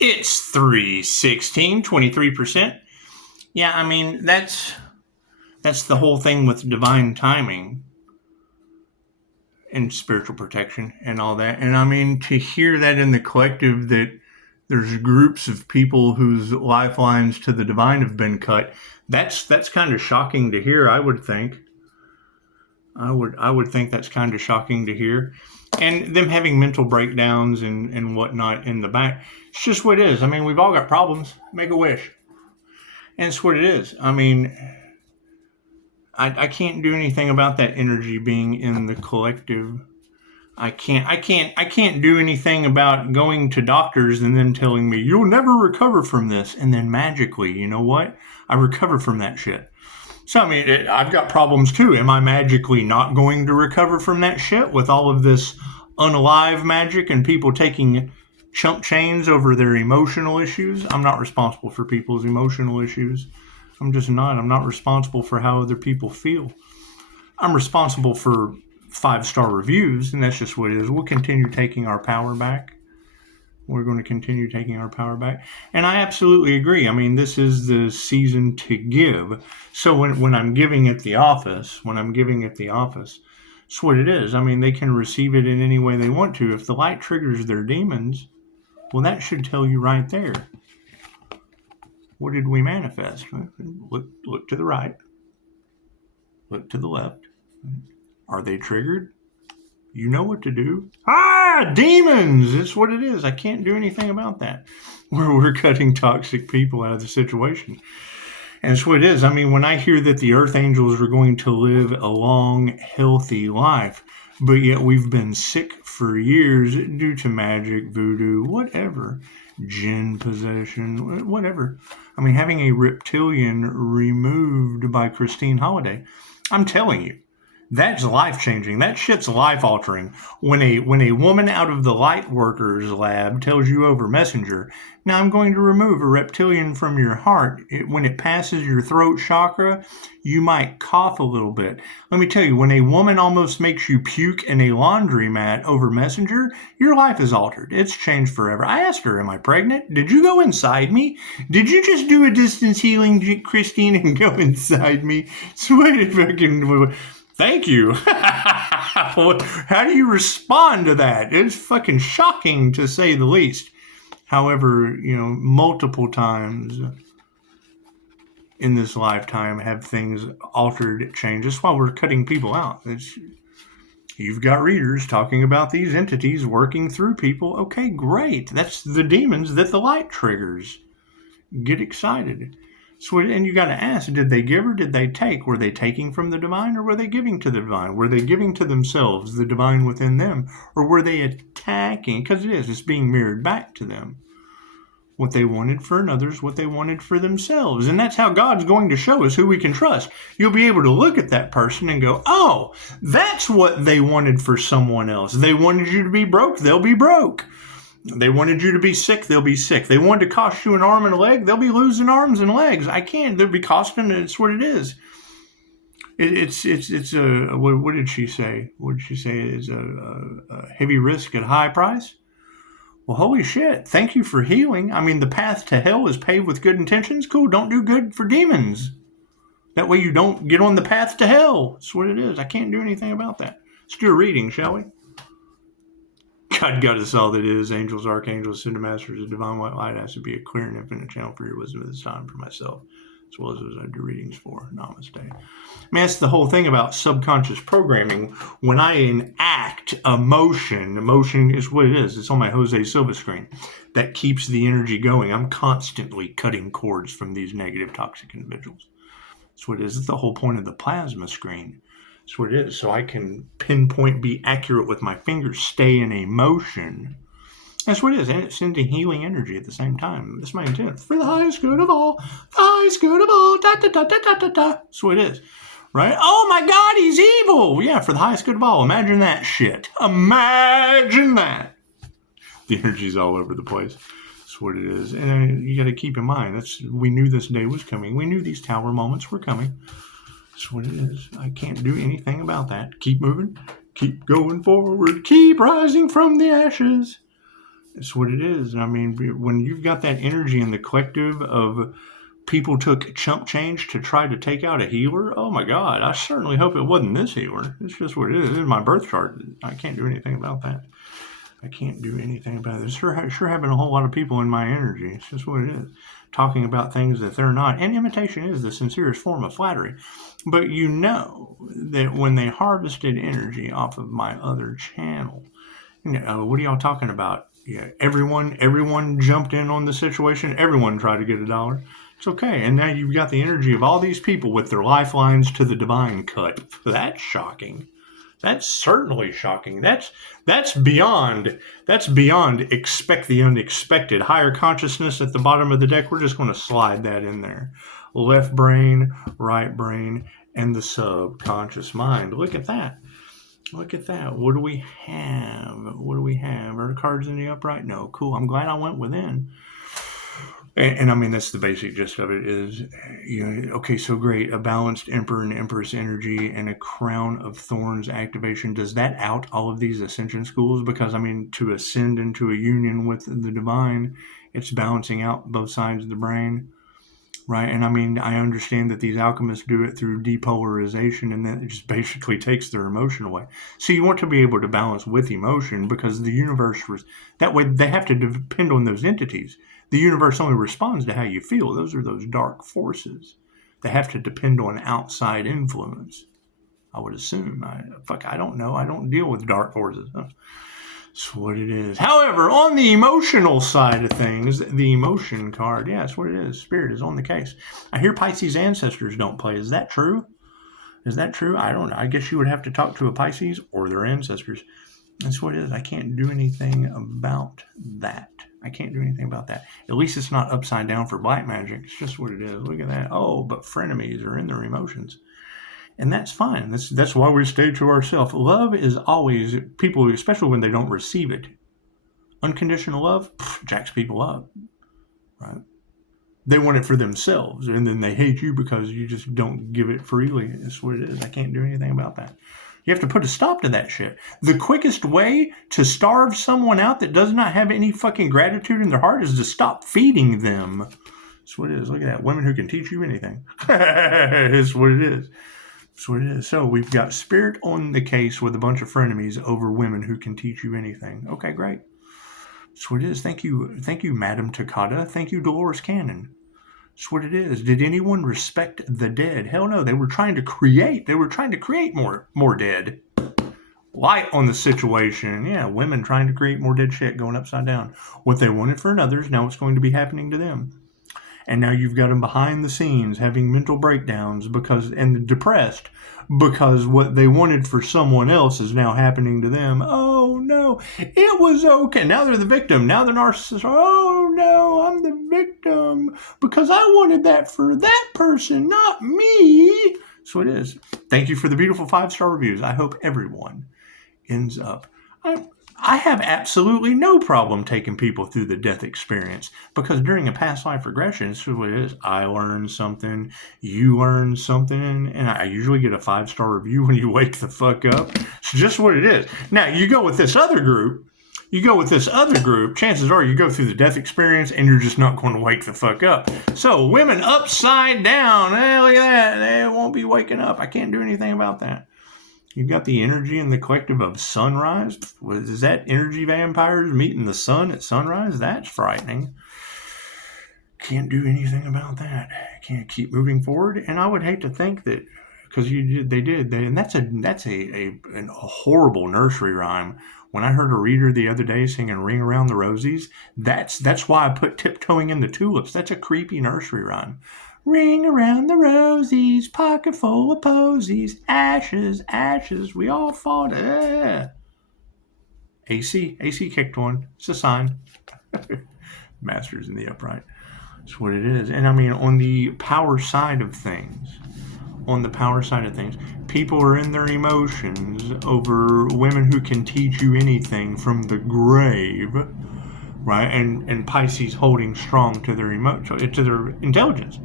It's 316, 23%. Yeah, I mean, that's the whole thing with divine timing and spiritual protection and all that. And I mean, to hear that in the collective, that there's groups of people whose lifelines to the divine have been cut, that's kind of shocking to hear, I would think. I would think that's kind of shocking to hear. And them having mental breakdowns and whatnot in the back. It's just what it is. I mean, we've all got problems. Make a wish. And it's what it is. I mean, I can't do anything about that energy being in the collective. I can't do anything about going to doctors and then telling me, you'll never recover from this. And then magically, you know what? I recover from that shit. So, I mean, I've got problems too. Am I magically not going to recover from that shit with all of this unalive magic and people taking chump chains over their emotional issues? I'm not responsible for people's emotional issues. I'm just not. I'm not responsible for how other people feel. I'm responsible for 5-star reviews, and that's just what it is. We'll continue taking our power back. We're going to continue taking our power back. And I absolutely agree. I mean, this is the season to give. So when I'm giving at the office, it's what it is. I mean, they can receive it in any way they want to. If the light triggers their demons, well, that should tell you right there. What did we manifest? Look to the right. Look to the left. Are they triggered? You know what to do. Demons! It's what it is. I can't do anything about that. We're cutting toxic people out of the situation. And it's what it is. I mean, when I hear that the earth angels are going to live a long, healthy life, but yet we've been sick for years due to magic, voodoo, whatever, jinn possession, whatever. I mean, having a reptilian removed by Christine Holliday, I'm telling you, that's life-changing. That shit's life-altering. When a woman out of the light workers lab tells you over Messenger, now I'm going to remove a reptilian from your heart. When it passes your throat chakra, you might cough a little bit. Let me tell you, when a woman almost makes you puke in a laundromat over Messenger, your life is altered. It's changed forever. I asked her, am I pregnant? Did you go inside me? Did you just do a distance healing, Christine, and go inside me? Sweet fucking... Thank you. How do you respond to that? It's fucking shocking, to say the least. However, multiple times in this lifetime have things altered, changed. That's why we're cutting people out. You've got readers talking about these entities working through people. Okay, great. That's the demons that the light triggers. Get excited. So, and you got to ask, did they give or did they take? Were they taking from the divine or were they giving to the divine? Were they giving to themselves, the divine within them? Or were they attacking? Because it's being mirrored back to them. What they wanted for another's what they wanted for themselves. And that's how God's going to show us who we can trust. You'll be able to look at that person and go, oh, that's what they wanted for someone else. They wanted you to be broke, they'll be broke. They wanted you to be sick, they'll be sick. They wanted to cost you an arm and a leg, they'll be losing arms and legs. I can't. They'll be costing, it's what it is. It's a, what did she say? What did she say? It's a heavy risk at a high price? Well, holy shit. Thank you for healing. I mean, the path to hell is paved with good intentions. Cool, don't do good for demons. That way you don't get on the path to hell. That's what it is. I can't do anything about that. Let's do a reading, shall we? God got us all that is. Angels, archangels, ascended masters, of divine white light has to be a clear and infinite channel for your wisdom at this time for myself, as well as those I do readings for. Namaste. I mean, that's the whole thing about subconscious programming. When I enact emotion is what it is. It's on my Jose Silva screen. That keeps the energy going. I'm constantly cutting cords from these negative, toxic individuals. That's what it is. It's the whole point of the plasma screen. That's what it is. So I can pinpoint, be accurate with my fingers, stay in a motion. That's what it is. And it's sending healing energy at the same time. That's my intent. For the highest good of all. The highest good of all. Da, da, da, da, da, da, da. That's what it is. Right? Oh my God, he's evil. Yeah, for the highest good of all. Imagine that shit. Imagine that. The energy's all over the place. That's what it is. And you got to keep in mind, we knew this day was coming. We knew these tower moments were coming. That's what it is. I can't do anything about that. Keep moving. Keep going forward. Keep rising from the ashes. It's what it is. And I mean, when you've got that energy in the collective of people took chump change to try to take out a healer, oh my God, I certainly hope it wasn't this healer. It's just what it is. This is my birth chart. I can't do anything about that. I can't do anything about it. Sure having a whole lot of people in my energy. It's just what it is. Talking about things that they're not. And imitation is the sincerest form of flattery. But you know that when they harvested energy off of my other channel, what are y'all talking about? Yeah, everyone jumped in on the situation. Everyone tried to get $1. It's okay. And now you've got the energy of all these people with their lifelines to the divine cut. That's shocking. That's certainly shocking. That's beyond expect the unexpected. Higher consciousness at the bottom of the deck. We're just going to slide that in there. Left brain, right brain, and the subconscious mind. Look at that. Look at that. What do we have? Are the cards in the upright? No. Cool. I'm glad I went within. And I mean, that's the basic gist of it is, okay, so great. A balanced Emperor and Empress energy and a Crown of Thorns activation. Does that out all of these ascension schools? Because, I mean, to ascend into a union with the divine, it's balancing out both sides of the brain, right? And I mean, I understand that these alchemists do it through depolarization, and that it just basically takes their emotion away. So you want to be able to balance with emotion, because the universe, that way they have to depend on those entities. The universe only responds to how you feel. Those are those dark forces. They have to depend on outside influence, I would assume. I don't know. I don't deal with dark forces. That's what it is. However, on the emotional side of things, the emotion card, yeah, that's what it is. Spirit is on the case. I hear Pisces ancestors don't play. Is that true? Is that true? I don't know. I guess you would have to talk to a Pisces or their ancestors. That's what it is. I can't do anything about that. At least it's not upside down for black magic. It's just what it is. Look at that. Oh, but frenemies are in their emotions. And that's fine. That's why we stay to ourselves. Love is always, people, especially when they don't receive it. Unconditional love jacks people up, right? They want it for themselves, and then they hate you because you just don't give it freely. That's what it is. I can't do anything about that. You have to put a stop to that shit. The quickest way to starve someone out that does not have any fucking gratitude in their heart is to stop feeding them. That's what it is. Look at that. Women who can teach you anything. That's what it is. That's what it is. So we've got Spirit on the case with a bunch of frenemies over women who can teach you anything. Okay, great. That's what it is. Thank you, Madam Takata. Thank you, Dolores Cannon. That's what it is. Did anyone respect the dead? Hell no. They were trying to create more dead. Light on the situation. Yeah, women trying to create more dead shit going upside down. What they wanted for others, now it's going to be happening to them. And now you've got them behind the scenes having mental breakdowns and depressed because what they wanted for someone else is now happening to them. Oh no, it was okay. Now they're the victim. Now the narcissist. Oh no, I'm the victim because I wanted that for that person, not me. So it is. Thank you for the beautiful 5-star reviews. I hope everyone ends up. I have absolutely no problem taking people through the death experience because during a past life regression, it's what it is. I learned something, you learn something, and I usually get a 5-star review when you wake the fuck up. It's just what it is. Now, you go with this other group, chances are you go through the death experience and you're just not going to wake the fuck up. So, women upside down, look at that, they won't be waking up. I can't do anything about that. You've got the energy in the collective of sunrise. Is that energy vampires meeting the sun at sunrise? That's frightening. Can't do anything about that. Can't keep moving forward. And I would hate to think that because they did. And that's a horrible nursery rhyme. When I heard a reader the other day singing "Ring Around the Rosies," that's why I put "Tiptoeing in the Tulips." That's a creepy nursery rhyme. Ring around the rosies, pocket full of posies, ashes, ashes, we all fall. AC kicked one. It's a sign. Masters in the upright. That's what it is. And I mean, on the power side of things, people are in their emotions over women who can teach you anything from the grave, right? And Pisces holding strong to their to their intelligence.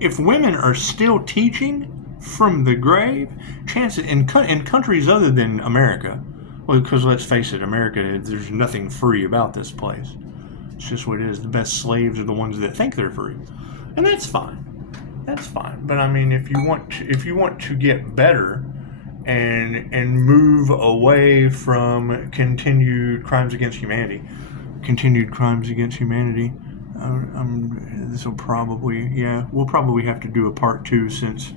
If women are still teaching from the grave, chances in countries other than America, Well, because let's face it, America, there's nothing free about this place. It's just what it is. The best slaves are the ones that think they're free, and that's fine. That's fine. But I mean, if you want to get better and move away from continued crimes against humanity, this will probably, we'll probably have to do a part 2, since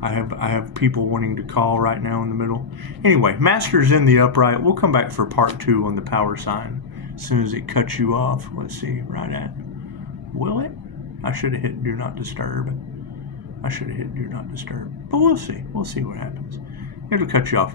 I have people wanting to call right now in the middle. Anyway, Master's in the upright. We'll come back for part 2 on the power sign as soon as it cuts you off. Let's see, right at, will it? I should have hit do not disturb. But we'll see. We'll see what happens. It'll cut you off.